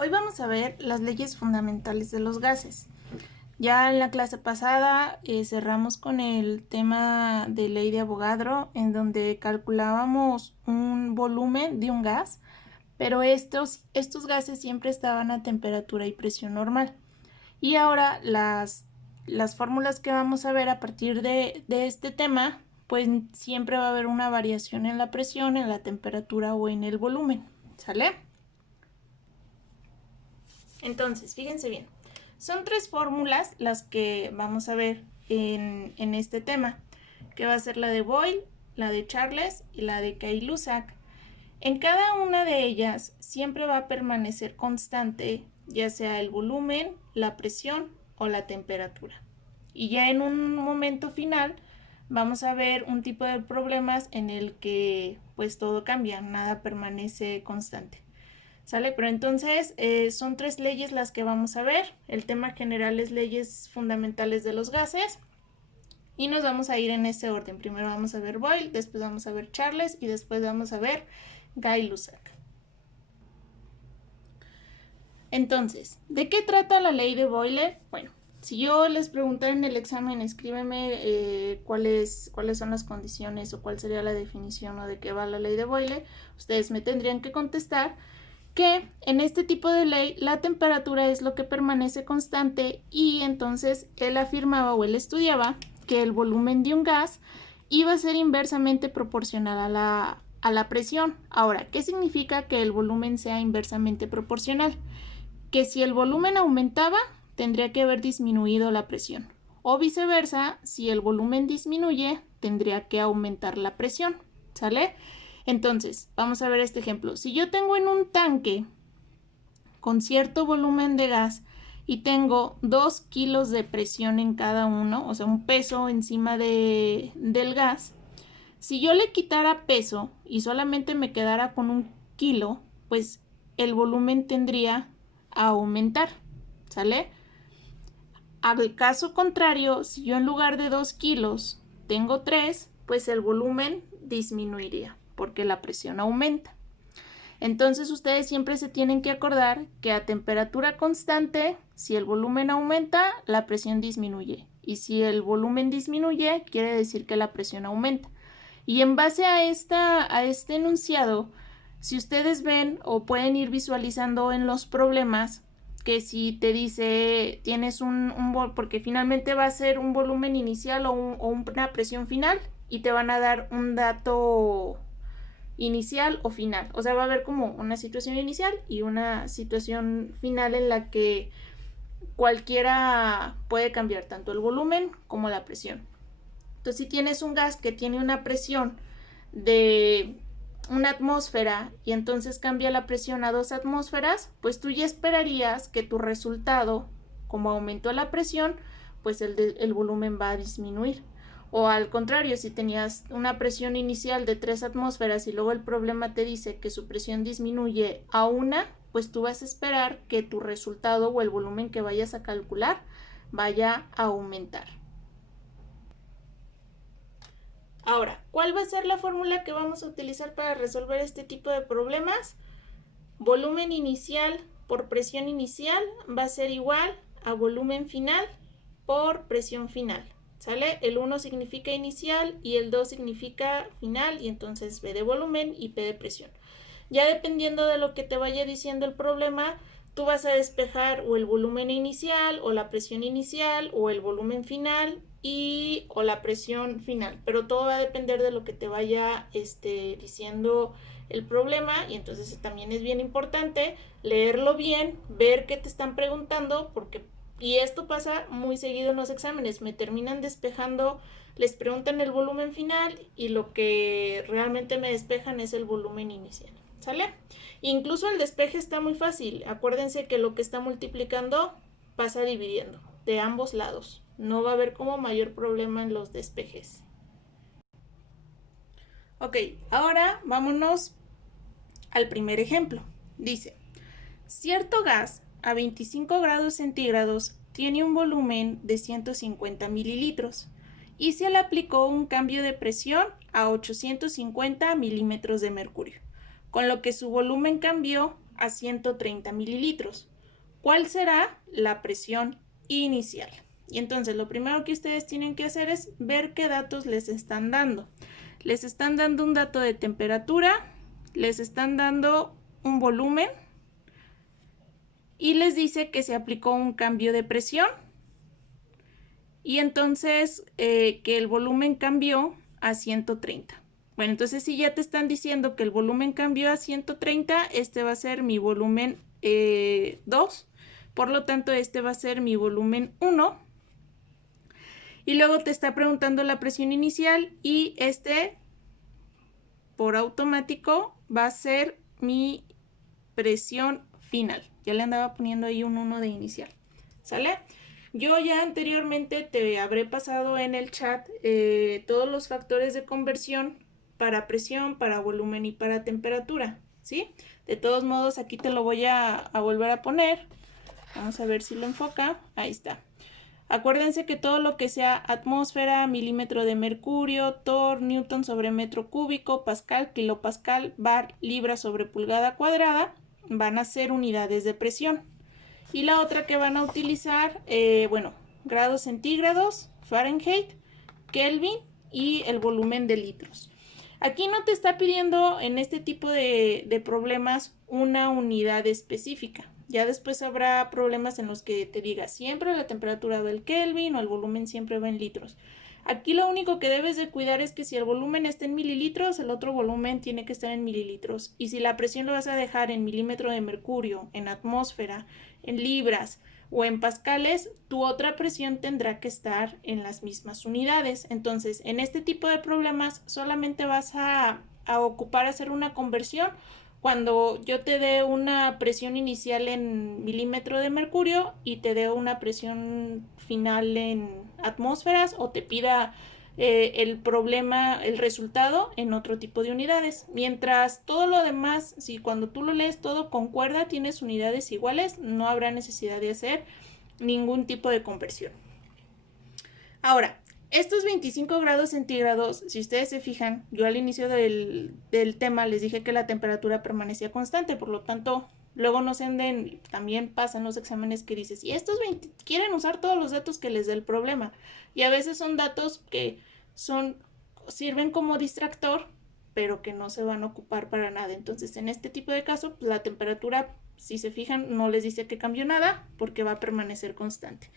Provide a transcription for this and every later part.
Hoy vamos a ver las leyes fundamentales de los gases. Ya en la clase pasada cerramos con el tema de ley de Avogadro, en donde calculábamos un volumen de un gas, pero estos gases siempre estaban a temperatura y presión normal. Y ahora las fórmulas que vamos a ver a partir de este tema, pues siempre va a haber una variación en la presión, en la temperatura o en el volumen. ¿Sale? Entonces, fíjense bien, son tres fórmulas las que vamos a ver en este tema, que va a ser la de Boyle, la de Charles y la de Cayley-Lusac. En cada una de ellas siempre va a permanecer constante, ya sea el volumen, la presión o la temperatura. Y ya en un momento final vamos a ver un tipo de problemas en el que pues todo cambia, nada permanece constante. ¿Sale? Pero entonces son tres leyes las que vamos a ver. El tema general es leyes fundamentales de los gases. Y nos vamos a ir en ese orden. Primero vamos a ver Boyle, después vamos a ver Charles y después vamos a ver Cayley-Lusac. Entonces, ¿de qué trata la ley de Boyle? Bueno, si yo les preguntara en el examen, escríbeme cuáles son las condiciones o cuál sería la definición o de qué va la ley de Boyle, ustedes me tendrían que contestar que en este tipo de ley la temperatura es lo que permanece constante y entonces él afirmaba o él estudiaba que el volumen de un gas iba a ser inversamente proporcional a la presión. Ahora, ¿qué significa que el volumen sea inversamente proporcional? Que si el volumen aumentaba, tendría que haber disminuido la presión. O viceversa, si el volumen disminuye, tendría que aumentar la presión. ¿Sale? Entonces, vamos a ver este ejemplo. Si yo tengo en un tanque con cierto volumen de gas y tengo 2 kilos de presión en cada uno, o sea, un peso encima del gas, si yo le quitara peso y solamente me quedara con 1 kilo, pues el volumen tendría a aumentar, ¿sale? Al caso contrario, si yo en lugar de 2 kilos tengo 3, pues el volumen disminuiría porque la presión aumenta. Entonces ustedes siempre se tienen que acordar que a temperatura constante, si el volumen aumenta, la presión disminuye. Y si el volumen disminuye, quiere decir que la presión aumenta. Y en base a este enunciado, si ustedes ven o pueden ir visualizando en los problemas, que si te dice tienes porque finalmente va a ser un volumen inicial o una presión final y te van a dar un dato inicial o final. O sea, va a haber como una situación inicial y una situación final en la que cualquiera puede cambiar tanto el volumen como la presión. Entonces, si tienes un gas que tiene una presión de una atmósfera y entonces cambia la presión a 2 atmósferas, pues tú ya esperarías que tu resultado, como aumentó la presión, pues el volumen va a disminuir. O al contrario, si tenías una presión inicial de 3 atmósferas y luego el problema te dice que su presión disminuye a 1, pues tú vas a esperar que tu resultado o el volumen que vayas a calcular vaya a aumentar. Ahora, ¿cuál va a ser la fórmula que vamos a utilizar para resolver este tipo de problemas? Volumen inicial por presión inicial va a ser igual a volumen final por presión final. ¿Sale? El 1 significa inicial y el 2 significa final, y entonces B de volumen y P de presión. Ya dependiendo de lo que te vaya diciendo el problema, tú vas a despejar o el volumen inicial o la presión inicial o el volumen final o la presión final, pero todo va a depender de lo que te vaya diciendo el problema, y entonces también es bien importante leerlo bien, ver qué te están preguntando, y esto pasa muy seguido en los exámenes, me terminan despejando, les preguntan el volumen final y lo que realmente me despejan es el volumen inicial. ¿Sale? Incluso el despeje está muy fácil. Acuérdense que lo que está multiplicando pasa dividiendo de ambos lados. No va a haber como mayor problema en los despejes. Ok, ahora vámonos al primer ejemplo. Dice, cierto gas a 25 grados centígrados tiene un volumen de 150 mililitros y se le aplicó un cambio de presión a 850 milímetros de mercurio, con lo que su volumen cambió a 130 mililitros. ¿Cuál será la presión inicial? Y entonces lo primero que ustedes tienen que hacer es ver qué datos les están dando. Les están dando un dato de temperatura, les están dando un volumen y les dice que se aplicó un cambio de presión. Y entonces que el volumen cambió a 130. Bueno, entonces si ya te están diciendo que el volumen cambió a 130, este va a ser mi volumen 2. Por lo tanto, este va a ser mi volumen 1. Y luego te está preguntando la presión inicial y este, por automático, va a ser mi presión final. Ya le andaba poniendo ahí un 1 de inicial. ¿Sale? Yo ya anteriormente te habré pasado en el chat todos los factores de conversión para presión, para volumen y para temperatura, ¿sí? De todos modos, aquí te lo voy a volver a poner. Vamos a ver si lo enfoca. Ahí está. Acuérdense que todo lo que sea atmósfera, milímetro de mercurio, torr, newton sobre metro cúbico, pascal, kilopascal, bar, libra sobre pulgada cuadrada, van a ser unidades de presión. Y la otra que van a utilizar, bueno, grados centígrados, Fahrenheit, Kelvin y el volumen de litros. Aquí no te está pidiendo en este tipo de problemas una unidad específica. Ya después habrá problemas en los que te diga siempre la temperatura va en Kelvin o el volumen siempre va en litros. Aquí lo único que debes de cuidar es que si el volumen está en mililitros, el otro volumen tiene que estar en mililitros. Y si la presión lo vas a dejar en milímetro de mercurio, en atmósfera, en libras o en pascales, tu otra presión tendrá que estar en las mismas unidades. Entonces, en este tipo de problemas solamente vas a ocupar hacer una conversión cuando yo te dé una presión inicial en milímetro de mercurio y te dé una presión final en atmósferas o te pida el problema, el resultado en otro tipo de unidades. Mientras todo lo demás, si cuando tú lo lees todo concuerda, tienes unidades iguales, no habrá necesidad de hacer ningún tipo de conversión. Ahora, estos 25 grados centígrados, si ustedes se fijan, yo al inicio del tema les dije que la temperatura permanecía constante, por lo tanto, luego nos anden, también pasan los exámenes que dices, y estos 20 quieren usar todos los datos que les dé el problema, y a veces son datos que sirven como distractor, pero que no se van a ocupar para nada. Entonces, en este tipo de caso, pues, la temperatura, si se fijan, no les dice que cambió nada, porque va a permanecer constante.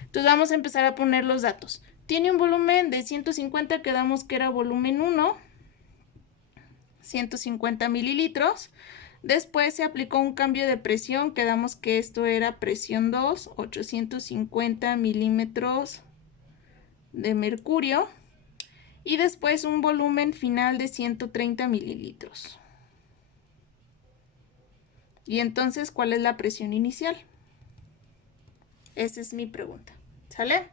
Entonces vamos a empezar a poner los datos. Tiene un volumen de 150, quedamos que era volumen 1, 150 mililitros. Después se aplicó un cambio de presión, quedamos que esto era presión 2, 850 milímetros de mercurio. Y después un volumen final de 130 mililitros. Y entonces, ¿cuál es la presión inicial? Esa es mi pregunta. ¿Sale?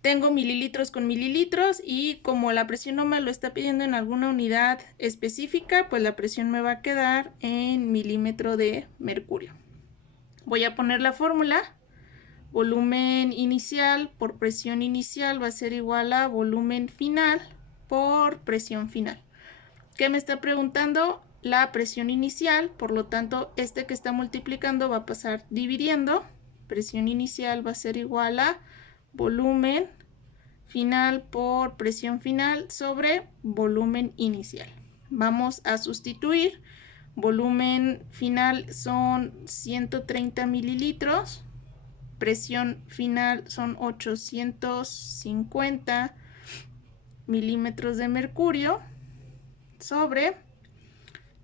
Tengo mililitros con mililitros y como la presión no me lo está pidiendo en alguna unidad específica, pues la presión me va a quedar en milímetro de mercurio. Voy a poner la fórmula. Volumen inicial por presión inicial va a ser igual a volumen final por presión final. ¿Qué me está preguntando? La presión inicial, por lo tanto, este que está multiplicando va a pasar dividiendo. Presión inicial va a ser igual a volumen final por presión final sobre volumen inicial. Vamos a sustituir. Volumen final son 130 mililitros. Presión final son 850 milímetros de mercurio sobre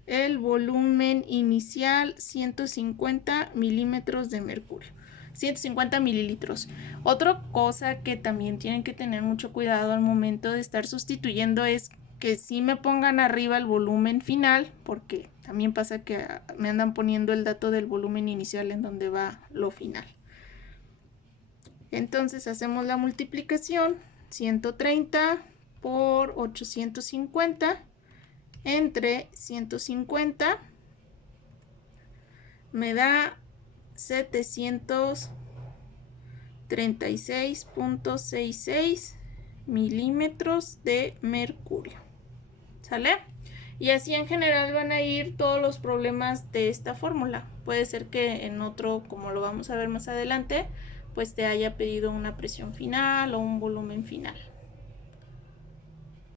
el volumen inicial 150 milímetros de mercurio. 150 mililitros. Otra cosa que también tienen que tener mucho cuidado al momento de estar sustituyendo es que sí me pongan arriba el volumen final, porque también pasa que me andan poniendo el dato del volumen inicial en donde va lo final. Entonces hacemos la multiplicación, 130 por 850 entre 150 me da 736.66 milímetros de mercurio. ¿Sale? Y así en general van a ir todos los problemas de esta fórmula. Puede ser que en otro, como lo vamos a ver más adelante, pues te haya pedido una presión final o un volumen final.